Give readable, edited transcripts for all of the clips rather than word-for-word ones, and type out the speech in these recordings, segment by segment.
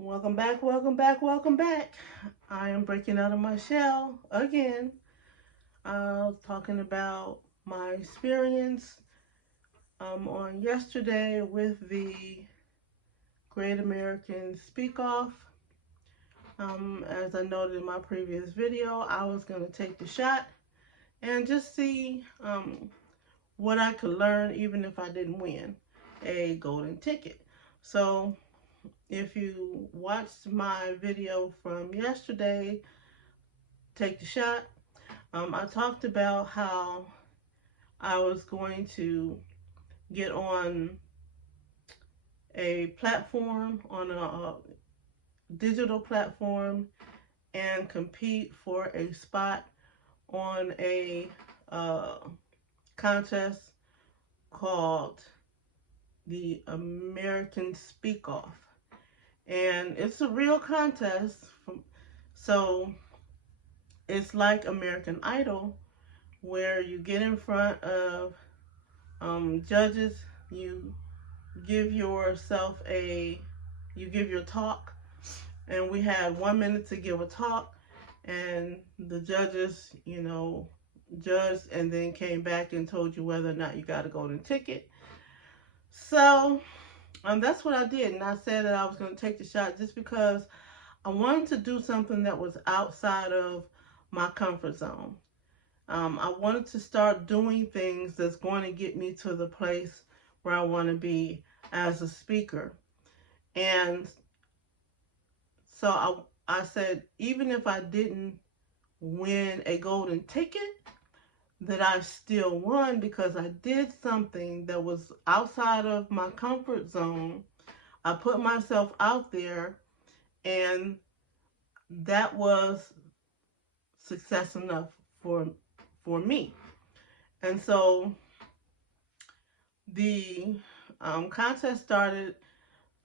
Welcome back, welcome back, welcome back. I am breaking out of my shell again. Talking about my experience on yesterday with the Great American Speak Off. As I noted in my previous video, I was going to take the shot and just see what I could learn even if I didn't win a golden ticket. So if you watched my video from yesterday, take the shot. I talked about how I was going to get on a platform, on a digital platform, and compete for a spot on a uh, contest called the American Speak Off. And it's a real contest. So it's like American Idol, where you get in front of judges, you give yourself you give your talk, and we had 1 minute to give a talk, and the judges, judged and then came back and told you whether or not you got a golden ticket. So that's what I did, and I said that I was going to take the shot just because I wanted to do something that was outside of my comfort zone. I wanted to start doing things that's going to get me to the place where I want to be as a speaker. And so I said, even if I didn't win a golden ticket, that I still won because I did something that was outside of my comfort zone. I put myself out there, and that was success enough for me. And so the contest started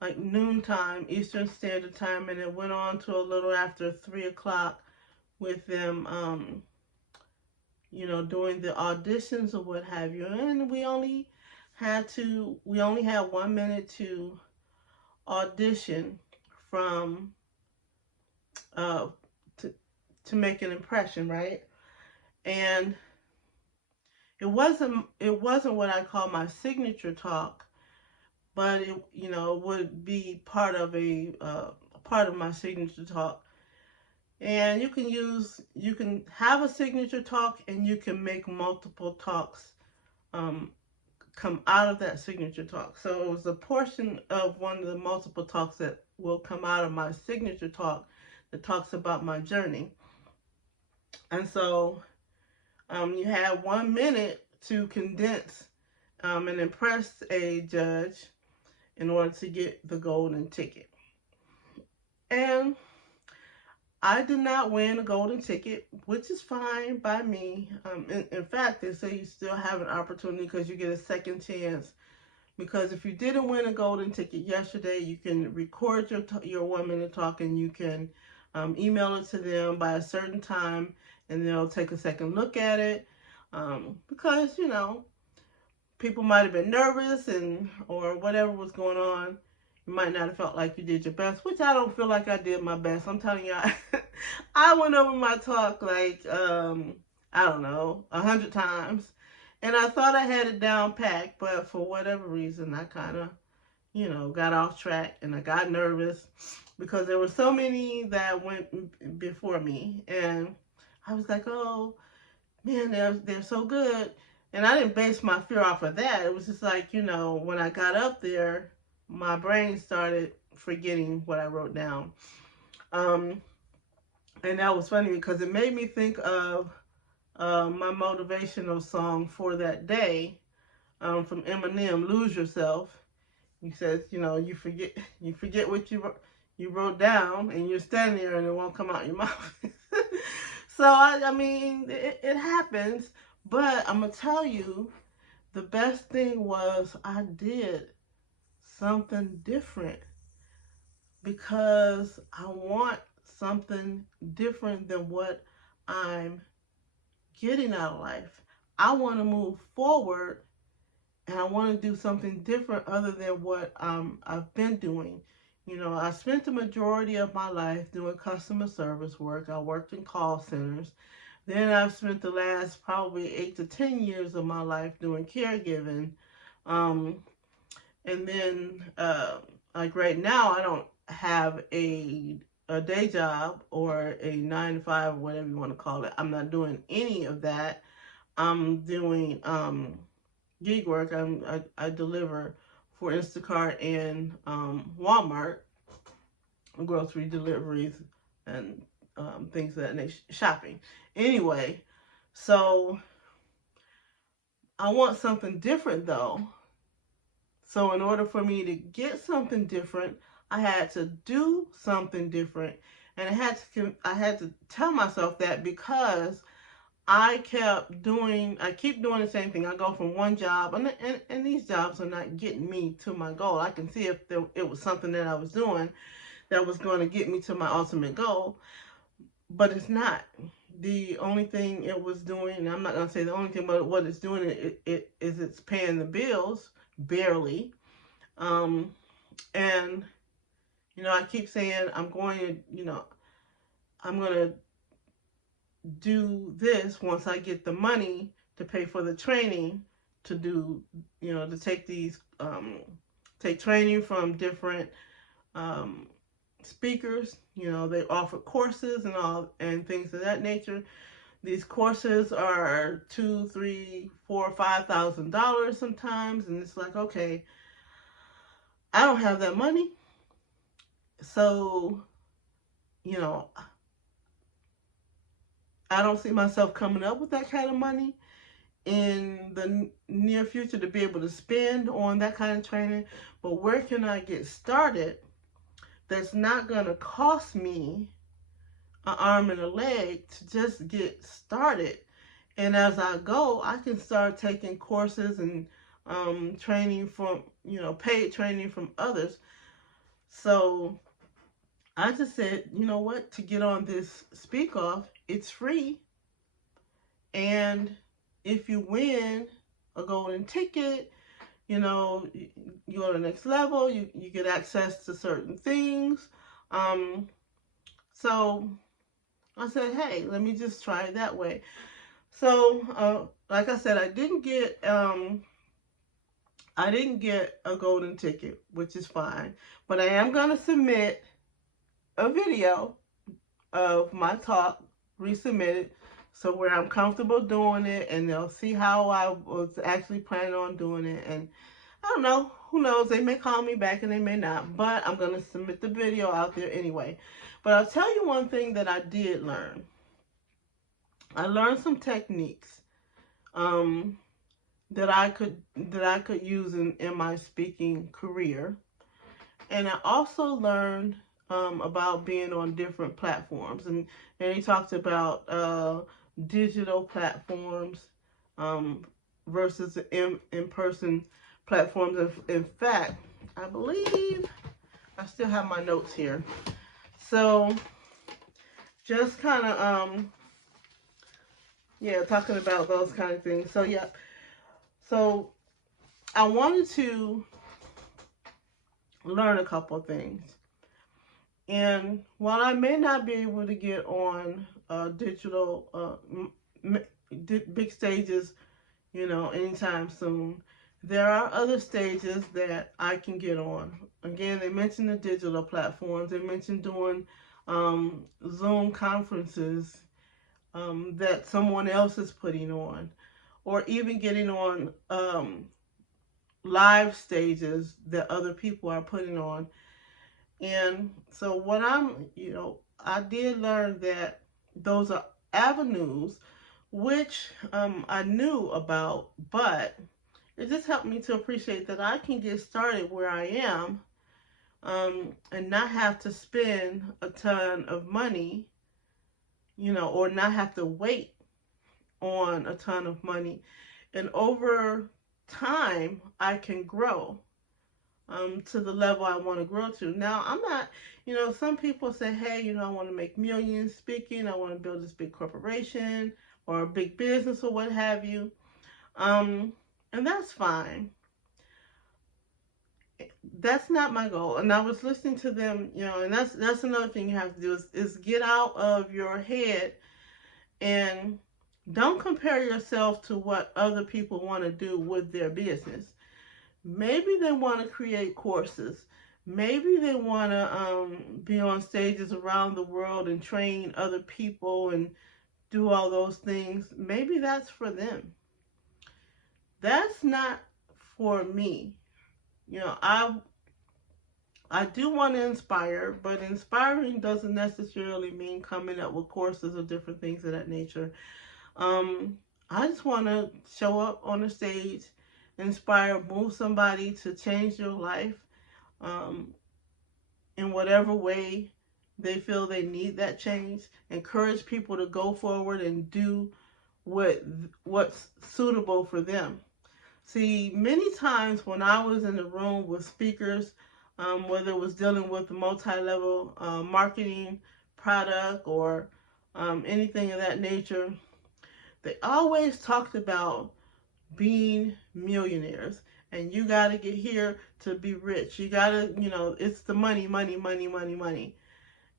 like noontime Eastern Standard Time, and it went on to a little after 3 o'clock with them, doing the auditions or what have you. And we only had 1 minute to audition from uh, to to make an impression, right? And it wasn't what I call my signature talk, but it would be part of my signature talk. And you can have a signature talk, and you can make multiple talks um, come out of that signature talk. So it was a portion of one of the multiple talks that will come out of my signature talk that talks about my journey. And so you have 1 minute to condense and impress a judge in order to get the golden ticket. And I did not win a golden ticket, which is fine by me. In fact, they say you still have an opportunity because you get a second chance. Because if you didn't win a golden ticket yesterday, you can record your 1 minute talk, and you can email it to them by a certain time, and they'll take a second look at it. Because people might have been nervous or whatever was going on. You might not have felt like you did your best, which I don't feel like I did my best. I'm telling you, I went over my talk like I don't know, 100 times, and I thought I had it down packed, but for whatever reason, I kind of got off track, and I got nervous because there were so many that went before me, and I was like, oh man, they're so good. And I didn't base my fear off of that. It was just like, when I got up there, my brain started forgetting what I wrote down. Um, and that was funny because it made me think of my motivational song for that day from Eminem, "Lose Yourself." He says, you forget what you wrote down, and you're standing there, and it won't come out your mouth. So I mean, it happens. But I'm gonna tell you, the best thing was I did something different because I want something different than what I'm getting out of life. I want to move forward, and I want to do something different other than what I've been doing. You know, I spent the majority of my life doing customer service work. I worked in call centers. Then I've spent the last probably 8 to 10 years of my life doing caregiving. Um, and then, like right now, I don't have a day job or a 9 to 5 or whatever you want to call it. I'm not doing any of that. I'm doing gig work. I deliver for Instacart and Walmart, grocery deliveries and things of that nature, shopping. Anyway, so I want something different though. So in order for me to get something different, I had to do something different, and I had to tell myself that because I keep doing the same thing. I go from one job, and these jobs are not getting me to my goal. I can see if it was something that I was doing that was going to get me to my ultimate goal, but it's not. The only thing it was doing, and I'm not going to say the only thing, but what it's doing, it is it's paying the bills, barely. Um, and, I keep saying I'm going to do this once I get the money to pay for the training to do, to take take training from different um, speakers. They offer courses and all and things of that nature. These courses are $2, $3, $4, $5,000 sometimes, and it's like, okay, I don't have that money, so you know, I don't see myself coming up with that kind of money in the near future to be able to spend on that kind of training. But where can I get started that's not going to cost me an arm and a leg to just get started? And as I go, I can start taking courses and training from, paid training from others. So I just said, you know what, to get on this Speak Off, it's free. And if you win a golden ticket, you go to the next level, you get access to certain things. Um, so I said, hey, let me just try it that way. So, like I said, I didn't get a golden ticket, which is fine, but I am going to submit a video of my talk, resubmitted, so where I'm comfortable doing it, and they'll see how I was actually planning on doing it. And I don't know, who knows, they may call me back and they may not, but I'm going to submit the video out there anyway. But I'll tell you one thing that I did learn. I learned some techniques um, that I could use in my speaking career. And I also learned about being on different platforms, and he talked about digital platforms versus in-person platforms. In fact, I believe I still have my notes here. So just kind of talking about those kind of things. So yeah, so I wanted to learn a couple of things. And while I may not be able to get on digital big stages, anytime soon, there are other stages that I can get on. Again, they mentioned the digital platforms. They mentioned doing Zoom conferences that someone else is putting on, or even getting on live stages that other people are putting on. And so I did learn that those are avenues which I knew about, but it just helped me to appreciate that I can get started where I am and not have to spend a ton of money, or not have to wait on a ton of money. And over time, I can grow to the level I want to grow to. Now, I'm not, some people say, hey, I want to make millions speaking. I want to build this big corporation or a big business or what have you. And that's fine. That's not my goal. And I was listening to them, and that's another thing you have to do is get out of your head and don't compare yourself to what other people want to do with their business. Maybe they want to create courses. Maybe they want to be on stages around the world and train other people and do all those things. Maybe that's for them. That's not for me. I do want to inspire, but inspiring doesn't necessarily mean coming up with courses or different things of that nature. Um, I just want to show up on the stage, inspire, move somebody to change their life um, in whatever way they feel they need that change. Encourage people to go forward and do what's suitable for them. See, many times when I was in the room with speakers, whether it was dealing with the multi-level marketing product or anything of that nature, they always talked about being millionaires. And you got to get here to be rich. You got to, it's the money, money, money, money, money.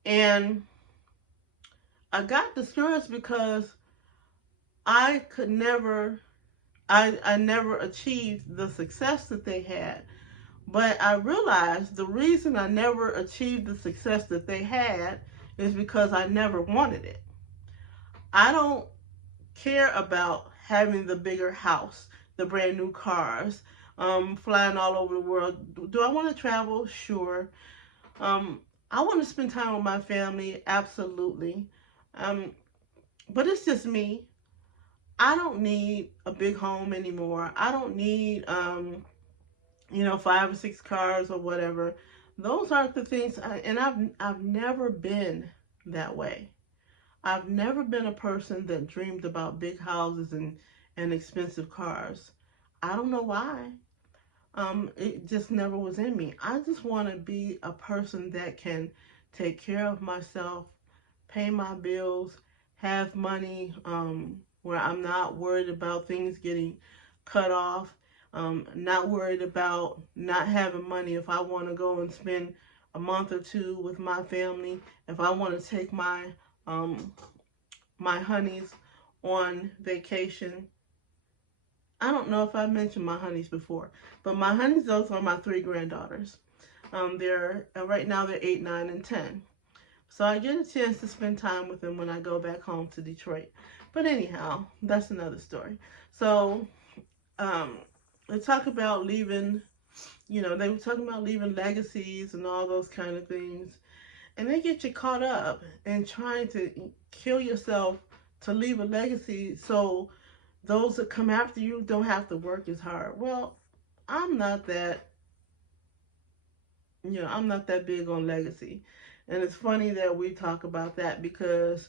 And I got discouraged because I could never, I never achieved the success that they had. But I realized the reason I never achieved the success that they had is because I never wanted it. I don't care about having the bigger house, the brand new cars, flying all over the world. Do I want to travel? Sure. Um, I want to spend time with my family, absolutely. Um, but it's just me. I don't need a big home anymore. I don't need, 5 or 6 cars or whatever. Those aren't the things. And I've never been that way. I've never been a person that dreamed about big houses and expensive cars. I don't know why. It just never was in me. I just want to be a person that can take care of myself, pay my bills, have money where I'm not worried about things getting cut off, not worried about not having money if I want to go and spend a month or two with my family, if I want to take um, my honeys on vacation. I don't know if I mentioned my honeys before, but my honeys, those are my 3 granddaughters. They're right now they're 8, 9, and 10. So I get a chance to spend time with them when I go back home to Detroit. But anyhow, that's another story. So um, they talk about leaving. They were talking about leaving legacies and all those kind of things, and they get you caught up in trying to kill yourself to leave a legacy so those that come after you don't have to work as hard. Well, I'm not that, I'm not that big on legacy. And it's funny that we talk about that because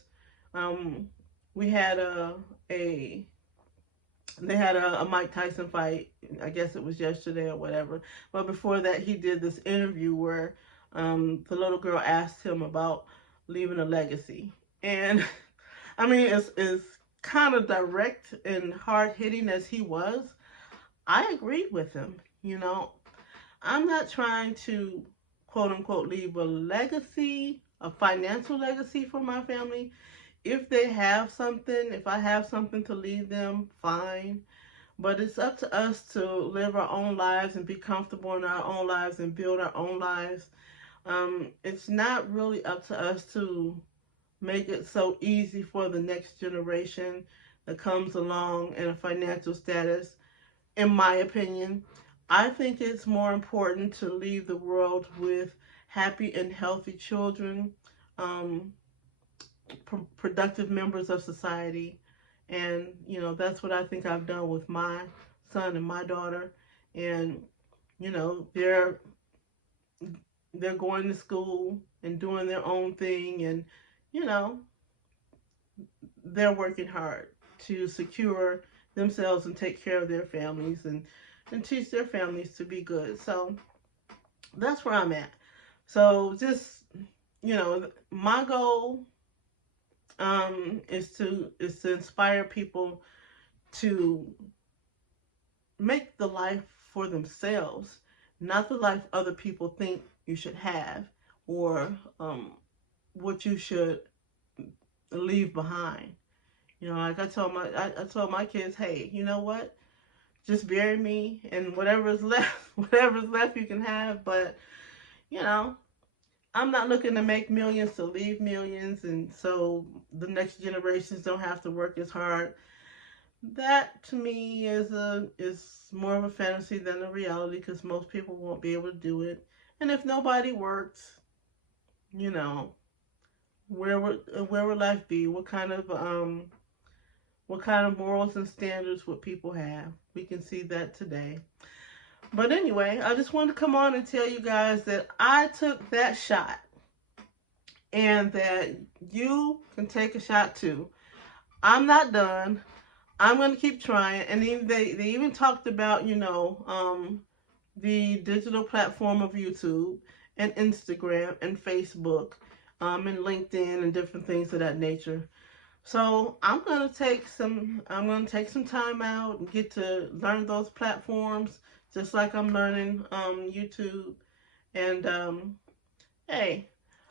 um, we had a they had a Mike Tyson fight. I guess it was yesterday or whatever. But before that, he did this interview where the little girl asked him about leaving a legacy. And I mean, it's kind of direct and hard hitting as he was. I agreed with him. I'm not trying to quote unquote leave a legacy, a financial legacy for my family. If they have something, if I have something to leave them, fine. But it's up to us to live our own lives and be comfortable in our own lives and build our own lives. It's not really up to us to make it so easy for the next generation that comes along in a financial status. In my opinion, I think it's more important to leave the world with happy and healthy children, um, productive members of society. And, that's what I think I've done with my son and my daughter. And, they're going to school and doing their own thing. And, you know, they're working hard to secure themselves and take care of their families and teach their families to be good. So that's where I'm at. So just, my goal is to inspire people to make the life for themselves not the life other people think you should have, or what you should leave behind. You know, like I told my kids, hey, you know what? Just bury me, and whatever's left, whatever's left, you can have. But you know, I'm not looking to make millions to leave millions, and so the next generations don't have to work as hard. That to me is more of a fantasy than a reality, because most people won't be able to do it. And if nobody works, you know, where would life be? What kind of morals and standards would people have? We can see that today. But anyway, I just wanted to come on and tell you guys that I took that shot, and that you can take a shot too. I'm not done. I'm going to keep trying. And even they even talked about, the digital platform of YouTube and Instagram and Facebook, and LinkedIn and different things of that nature. So I'm gonna take some time out and get to learn those platforms, just like I'm learning YouTube. And hey,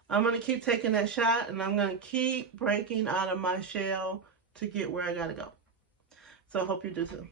I'm gonna keep taking that shot, and I'm gonna keep breaking out of my shell to get where I gotta go. So I hope you do too.